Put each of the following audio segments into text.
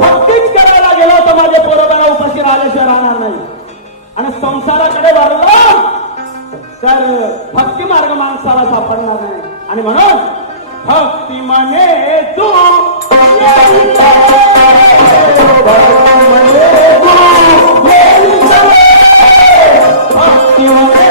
भक्तीच करायला गेलो तर माझे पोरोबाला उपाशी राहिल्याशिवाय राहणार नाही. आणि संसाराकडे वळलो तर भक्ती मार्ग माणसाला सापडणार नाही. आणि म्हणून भक्ती म्हणे तू भक्ती म्हणे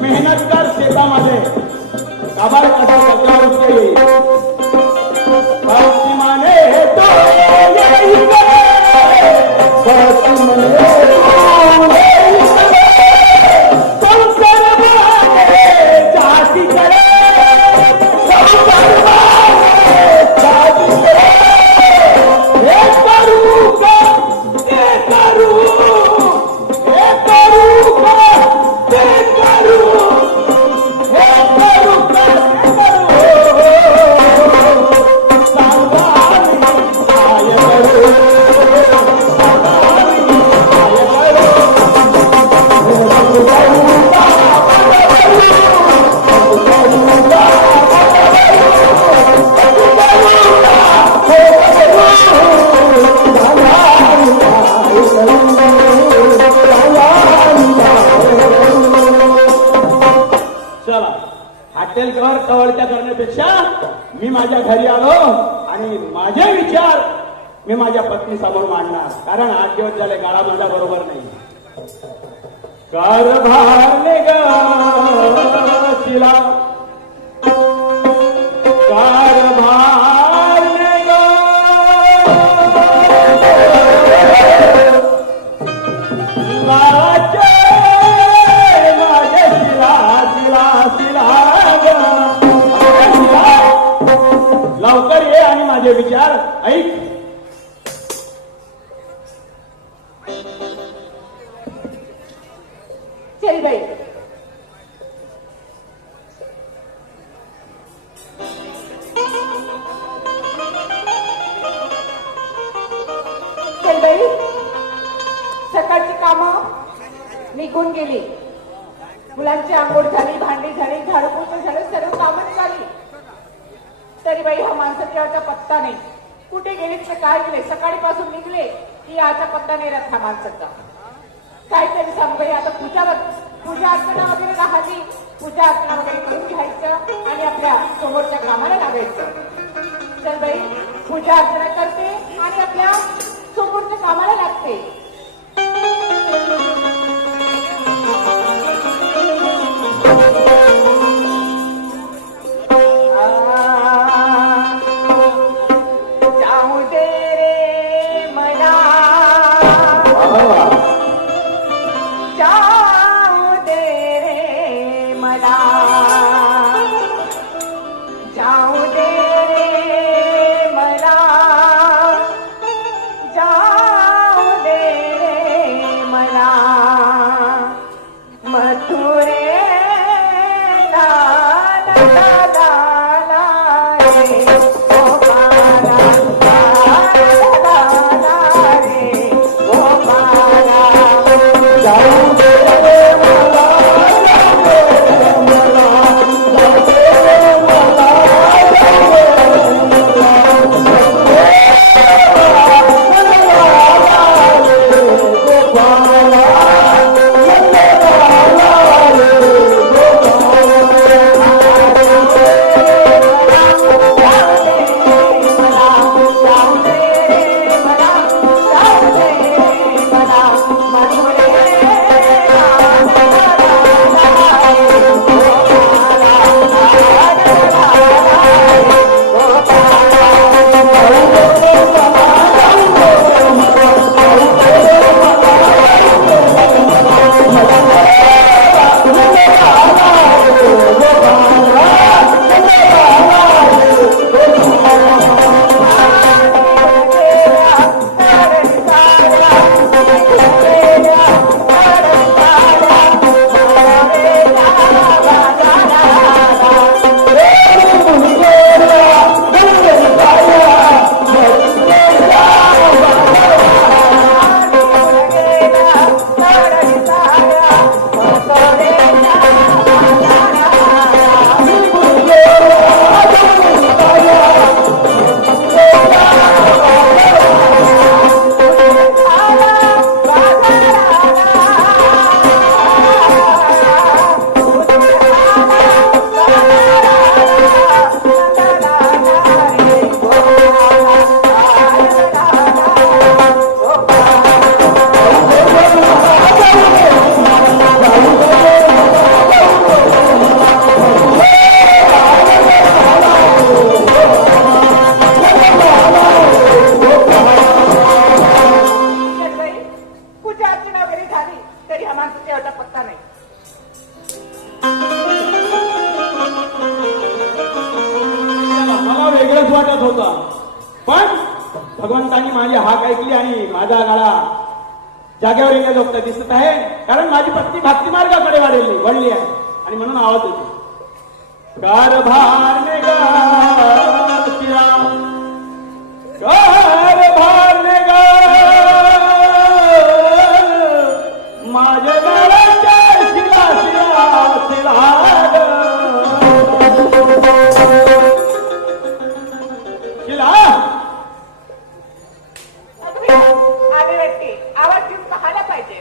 मेहनत कर शेतामध्ये काबार कसा सगळं भक्ती माने तो भक्ती माने संसार माने जाती करे संसार माने जाती करे हे करू का ते करू हे करू का ते करू हॉटेलवर टवळत्या करण्यापेक्षा मी माझ्या घरी आलो आणि माझे विचार मी माझ्या पत्नी समोर मांडणार. कारण 8 दिवस झाले गाळा माझ्या बरोबर नाही. कारभारने शिला कारभारने माझे शिला शिला शिला लवकर ये आणि माझे विचार ऐक. चल बाई चल बाई सकाळची कामं निघून गेली. मुलांची आंघोळ झाली, भांडी झाली, झाडू पोछा झालं, सर्व कामं निघाली. तरी बाई हा माणसाच्या पत्ता नाही. कुठे गेलीत तर काय केले? सकाळीपासून निघले की याचा पत्ता नाही राहत हा माणसाचा. काहीतरी सांग बाई. आता पूजा अर्चना वगैरे राहिली, पूजा अर्चना वगैरे करून घ्यायचं आणि आपल्या समोरच्या कामाला लागायचं. चल बाई पूजा अर्चना करते आणि आपल्या समोरच्या कामाला लागते. जाऊ दे रे मला, जाऊ दे रे मला, जाऊ दे रे मला, जाऊ दे रे मला, मथुरे ला ला ला ला रे गोपाला, ला ला रे गोपाला, जाऊ दे रे मला, जाऊ दे रे मला, जाऊ दे रे मला, वाटत होता, पण भगवंतांनी माझी हाक ऐकली आणि माझा गाळा जागेवर येण्याजोगता दिसत आहे. कारण माझी पत्नी भक्ती मार्गाकडे वळली आहे आणि म्हणून आवाज होतो, कारभार ने गा कारभार ने गा माझ्या गाळाच्या शिला शिला शिला आवाज देऊन पाहायला पाहिजे.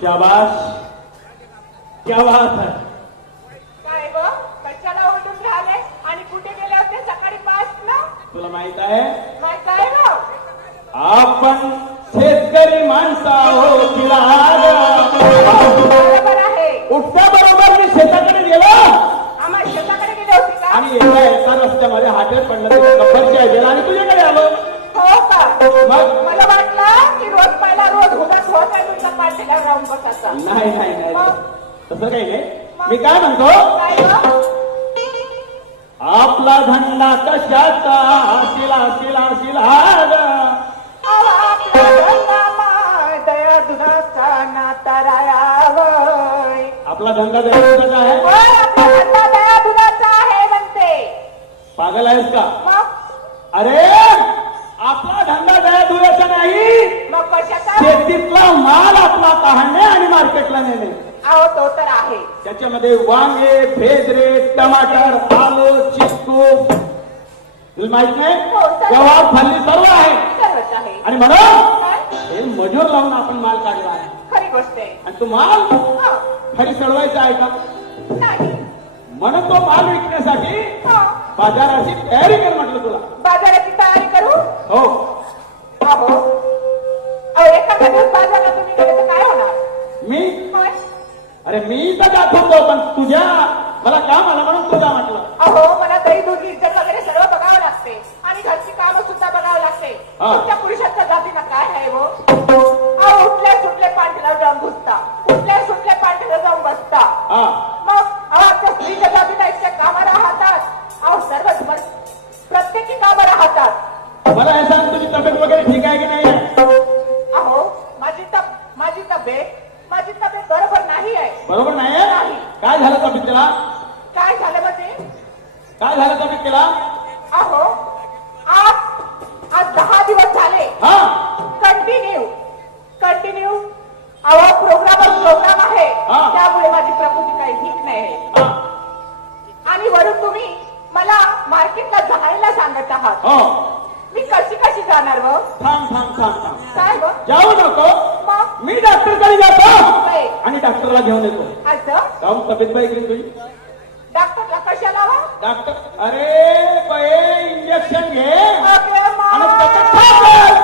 शाबाश, क्या बात है. काय ग कशाला ओढून राहिले आणि कुठे गेले होते सकाळी 5 ला? तुला माहित आहे माहित आहे ना, आपण शेतकरी माणसा हो तिला बरोबर आहे. उठता बरोबर मी शेताकडे गेलो, आम्हा शेताकडे गेले होते का? आणि एका रस्त्यामध्ये हाटेल पडलं ते कब्बरच्या गेला आणि तुझ्याकडे आलो. हो का? मग मला वाटलं की रोज पहिला रोज उभाच होत आहे तुमचा पाठीला राहून बसायचा. नाही नाही नाही मग? तसं काही नाही. मी काय म्हणतो, काय ग? आपला धंदा कशाचा शिला शिला शिला आपला धंदा दया दुधाचा नाता राया आपला धंदा दयाचा आहे. होय, आपला धंदा दया दुधाचा आहे म्हणते. पागल आहेस का? मग अरे आपला धंदा दया दुधाचा नाही, मग कशाचा? शेतीतला माल आपला काढणे आणि मार्केटला नेणे. अहो तो तर आहे. त्याच्यामध्ये वांगे, भेदरे, टमाटर, आलं, चिक्कू, तुला माहित नाही, हो, सर्व. गवार, फल्ली सर्व आहे. सर्वच आहे. आणि म्हणून काय? हे मजूर लावून आपण माल काढला आहे. खरी गोष्ट आहे. आणि तो माल हा, खरी चढवायचा आहे का? नाही. म्हणून तो माल विकण्यासाठी हा, बाजाराची तयारी कर म्हटलं तुला. बाजाराची तयारी करू. हो, अहो एखाद्या दिवस बाजारात तुम्ही गेले तर काय होणार? मी होय. अरे मी तर जात होतो, पण तुझ्या मला काम आलं म्हणून तुझा म्हटलं. अहो मला दही दूध इज्जत वगैरे सर्व बघावं लागते आणि घरची कामं सुद्धा बघावं लागते. हा. तुमच्या पुरुषाच्या जातीला काय आहे वो? अहो उठले सुटले पांढऱ्याला जाऊन घुसता, उठले सुटले पांढऱ्याला जाऊन बसता. हा, मग अहो आमच्या स्त्रीच्या जातीला इतक्या कामं राहतात. अहो सर्वच प्रत्येकी कामं राहतात. मला हे सांग, तुझी तब्येत वगैरे ठीक आहे की नाही? अहो माझी तब्येत बरोबर नाही आहे. बरोबर नाही? नाही. काय झालं तब्येतीला? काय झालं म्हणजे? काय झालं तब्येतीला? अहो आज 10 दिवस झाले हा, कंटिन्यू अहो प्रोग्राम आहे. हा. त्यामुळे माझी प्रकृती काही ठीक नाही. हा, आणि वरून तुम्ही मला मार्केटला जायला सांगत आहात. हो. मी कशी जाणार व? थांब थांब थांब थांब, काय व? जाऊ नको. मग मी डॉक्टरकडे जातो होय. आणि डॉक्टरला घेऊन येतो. असं जाऊन तब्येत बाई तुझी. डॉक्टरला कशाला व? डॉक्टर, अरे बाई इंजेक्शन घे ओके, आणि मग. तब्येत ठीक कर.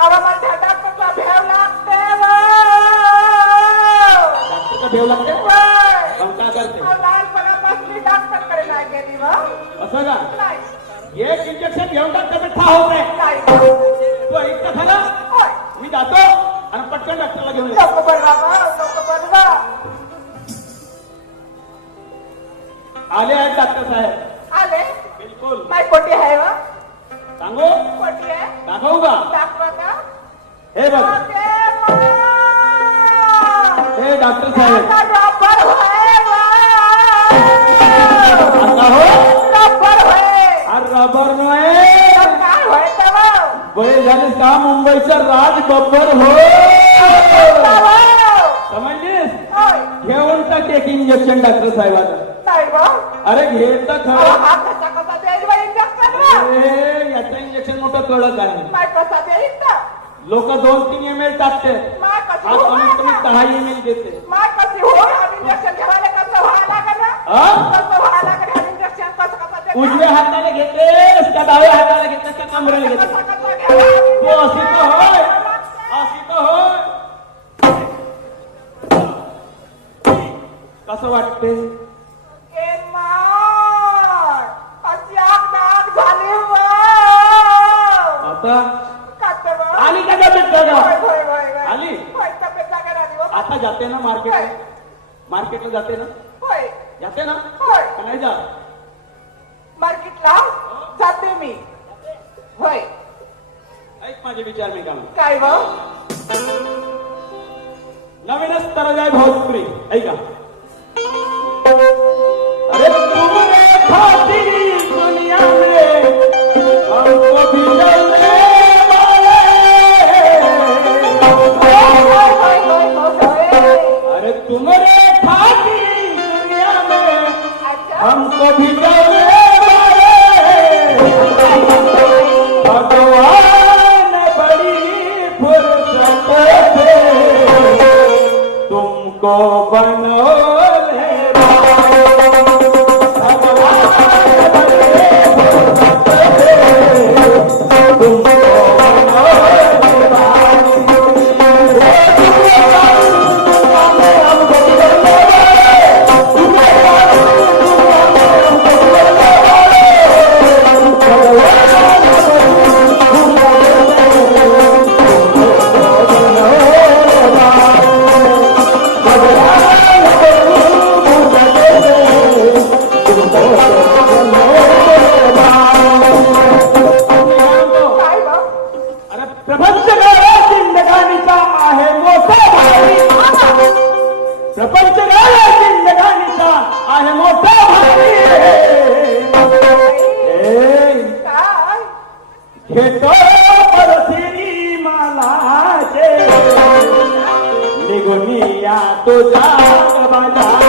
अहो माझ्या डॉक्टरला भ्याव लागते व. डॉक्टरचा भेव लागते. होय. मग काय करते? अहो, लहानपणापासून मी डॉक्टरकडे नाही गेली व. असं का? नाही. एक इंजेक्शन घेऊन टाक, तब्येत ठा होत नाही. नाही. तू ऐकता झाला? होय. मी जातो आणि पटकन डॉक्टरला घेऊन येतो. नको बनवा. आले आहेत डॉक्टर साहेब. आले. बिलकुल. माझी पोटी आहे व. सांगू? पोटी आहे. दाखवू का? दाखवा का? हे बघ, ओके, मग. हे डॉक्टर साहेब. आता रबर होय व. आता हो? रबर होय. अरे रबर नाही, तर काय होय तेव्हा? बळे झालीस का मुंबईचा राज बब्बर हो. तेव्हा? समजलीस? होय. घेऊन टाक एक इंजेक्शन डॉक्टर साहेबाचा. नाही व. अरे घे तर अहो, खरं. हा कसा देईल व इंजेक्शन व? अरे याचं इंजेक्शन मोठं कडक आहे. माय कसा देईल तर? लोक 2-3 ml टाकते, माय कशी हा कमीत कमी होय? 10 ml देते. माय कशी होय? हा इंजेक्शन घ्यायला कसं व्हायला लागेल ना? हा? कसं व्हायला लागेल हा इंजेक्शन? कसं देणार? उजव्या हाताने घेतेस का डाव्या हाताने घेतेस का कमरेला घेतेस? कसं घ्यायला? तो अशी तर होय, अशी तर होय. कसं वाटते? ए माय, अशी आग नाग झाली व. आता खाते व. आली का तब्येत होय, बघा? होय, होय, होय. आली? होय, तब्येत जागा आली व. आता जाते ना मार्केटला जाते ना? होय, जाते ना? होय. का नाही जात? मार्केटला जाते मी. होय. ऐक माझे विचार मी का म्हणतो. काय व? नवीनच तरज आहे भोजपुरी, ऐका. अरे तुमने खाती दुनिया में हमको भी जलने वाले. होय, होय, होय, होय, होय. अरे तुमने खाती दुनिया में अच्छा. हमको भी जलने वाले. भगवान बड़ी फुर्सत से तुमको बनोले. घेतो परथिरी मालाचे निघून या तुझा बाजार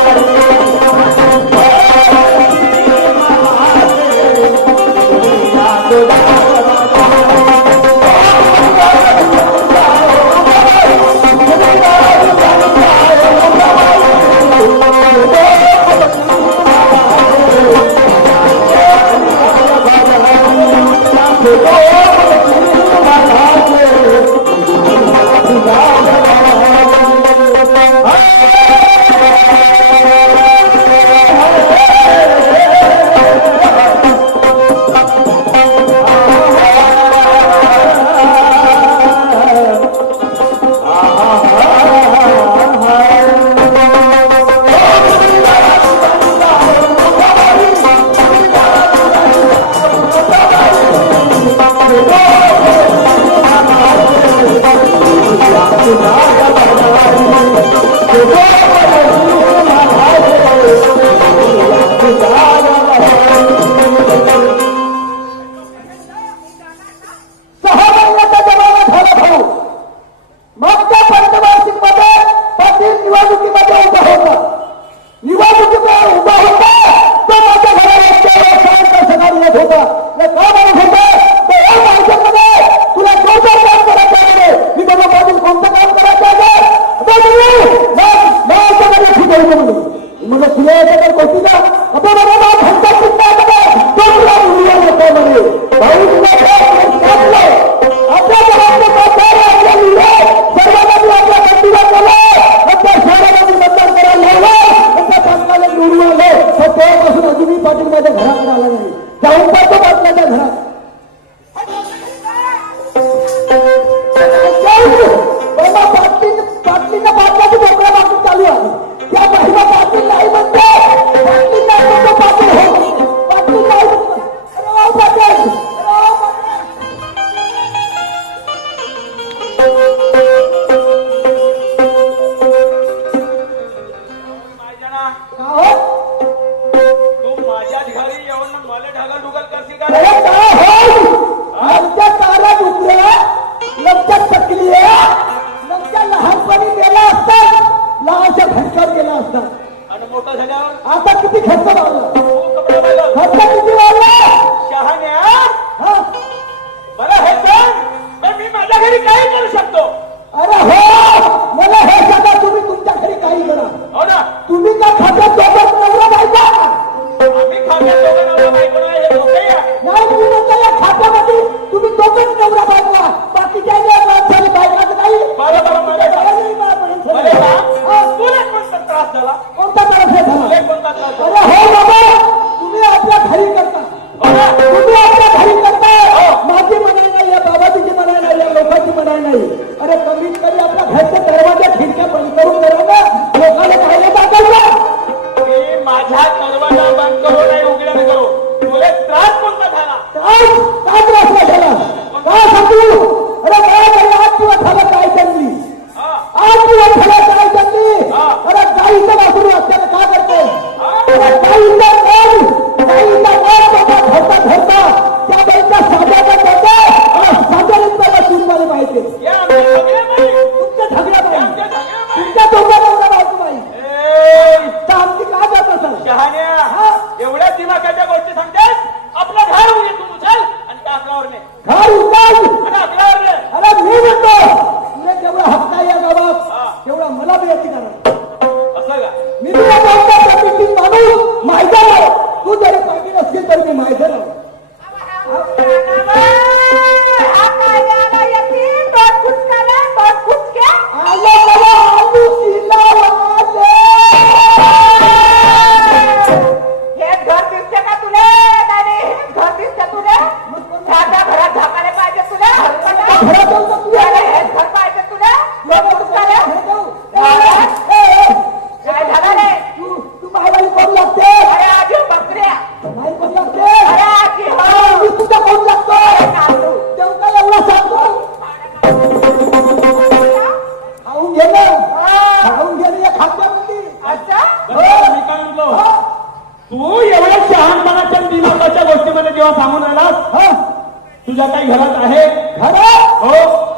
तुझ्या काही घरात आहे? घरात हो.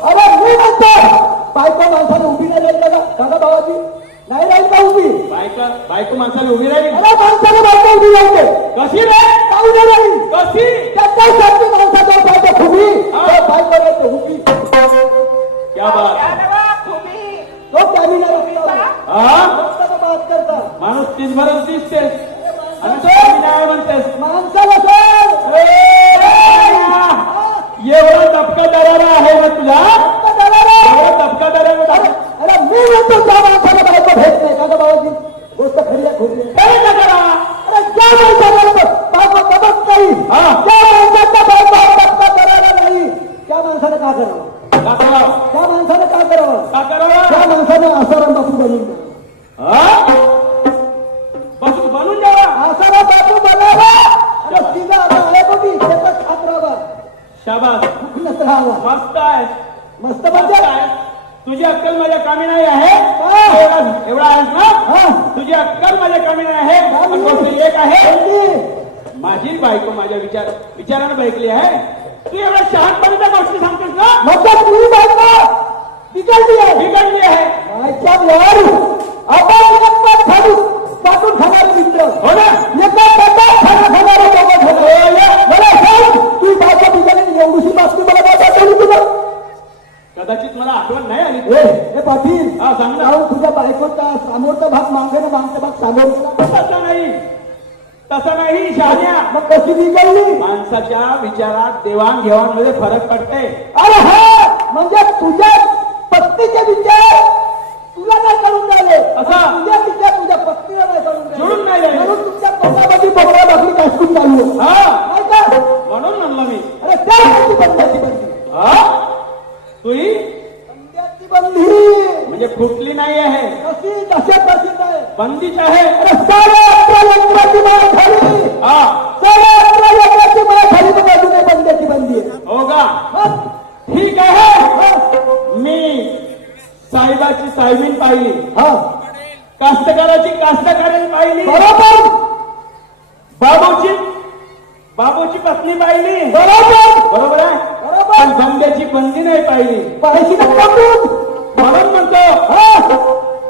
अरे मी म्हणतो बायको माणसाने उभी नाही राहील का दादा भावाची नाही राहील का उभी बायको माणसाला उभी राहील? अरे माणसाने बायको उभी राहते कशी रे? पाहू दे नाही कशी? त्याच्यासाठी माणसाचा बायको उभी हा. बायको राहते उभी क्या बात? त्या नवा खुबी तो कॅबिनेट असतो हा? बात करता माणूस तीस भरून दिसतेस आणि तू नाही म्हणतेस. माणसाला सर एवढा दबका दरारा आहे मग तुझा? एवढा दबका दरारा अरे मी म्हणतो त्या माणसाला बायको भेट नाही का बाबाजी गोष्ट खरी आहे खोटी आहे? काय ना करा. अरे ज्या माणसाला बायको दबत नाही हा. त्या माणसाचा बायको दबका करायला नाही त्या माणसानं का करावं का करावं? त्या माणसानं का करावं का करावं? त्या माणसानं आसाराम बापू बनून द्यावं. हा? बस बनून द्यावा. आसाराम बापू बनावा आणि तिला आता आहे बघी त्याचा खात राहावा शाबास. दुखणच राहावा मस्त आहे. मस्त मस्त म्हणजे आहे. तुझी अक्कल माझ्या कामी नाही आहे. हा. एवढा आहेस ना? हा तुझी अक्कल माझ्या कामी नाही आहे. पण गोष्ट एक आहे, कोणती? माझी बायको माझ्या विचारानं बैकली आहे. तू एवढ्या शहाणपणाच्या गोष्टी सांगतोस ना? मतलब तुझी बायको बिघडली आहे बिघडली आहे. मायच्या वर आपण एकटाच खाली वाटून खाणारे मित्र हो ना? एका पोटात खाना खाणारे लोक झाले. मला सांग तुझी बायको बिघडली एवढीशी बातमी मला काय पाठवली तुला कदाचित मला आठवण नाही आली. हे पाटील हा, सांग ना. जाऊन तुझ्या बायकोचा समोरचा भाग मागे ना मागचा भाग समोर तसं नाही, तसं नाही शहाण्या. मग कशी बिघडली माणसाच्या विचारात देवाणघेवाण मध्ये फरक पडते. अरे हा म्हणजे तुझ्या पत्नीचे विचार तुला नाही करून द्याले असा? तुझ्या विचार तुझ्या पत्नीला नाही करून द्याले. जुळून नाही द्याले. म्हणून तुमच्या पोटामध्ये बघा बाकी कासकून चालू आहे. हा, नाही का म्हणून म्हणलं मी. अरे त्या बंदी बंद्याची बंदी हा? तुही बंद्याची बंदी म्हणजे फुटली नाही आहे, कशी कशा प्रसिद्ध आहे बंदीच आहे. अरे 11.5 यंत्राची माळ खाली हा. 11.5 यंत्राची माळ खाली बघा अजूनही बंद्याची बंदी आहे. हो का? मग? ठीक आहे. हा. मी साहेबाची साहेबीन पाहिली, हा कास्तकाराची कास्तकारीण पाहिली, बरोबर बाबूची पत्नी पाहिली. बरोबर बरोबर आहे. बरोबर पण बंद्याची बंदी नाही पाहिली. पाहिजे नका म्हणून म्हणतो हा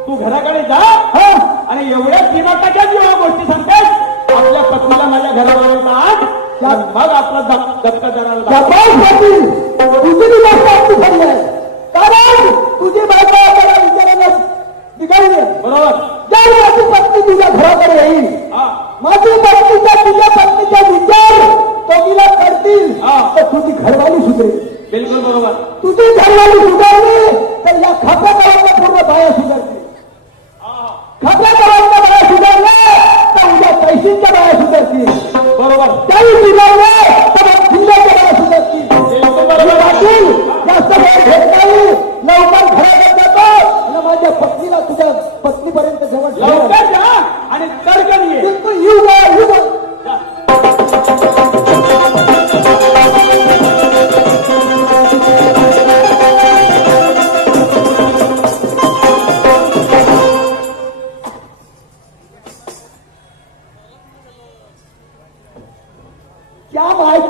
तू घराकडे जा हा आणि एवढ्या दिमागाच्या जेव्हा गोष्टी सांगतेस आपल्या पत्नीला माझ्या घरापर्यंत आण, मग आपला धक्का दराला जपान पाटील तुझी बी गोष्ट अगदी खरी आहे कारण तुझी बायको आपल्याला विचारायला बिघडली आहे. बरोबर. जर माझी पत्नी तुझ्या घराकडे येईल हा. माझी पत्नीचा तुझ्या पत्नीचा विचार तो तिला करतील हा. तर तुझी घरवाली सुधरेल. बिलकुल बरोबर. तुझी घरवाली सुधारली तर या खात्याकारांना पूर्ण बाया सुधारतील. खात्याकारांना बाया सुधारल्या तर उद्या पैशींच्या बाया सुधारतील. बरोबर. काही सुधारले तर मग जिल्ह्याच्या बाया सुधारतील. बिलकुल बरोबर. पाटील जास्त वेळ घेत नाही लवकर घराकडे जातो आणि माझ्या पत्नीला तुझ्या पत्नीपर्यंत जवळ ठेव. लवकर जा आणि तडकन ये. बिलकुल येऊ द्या येऊ द्या जा. क्या माहिती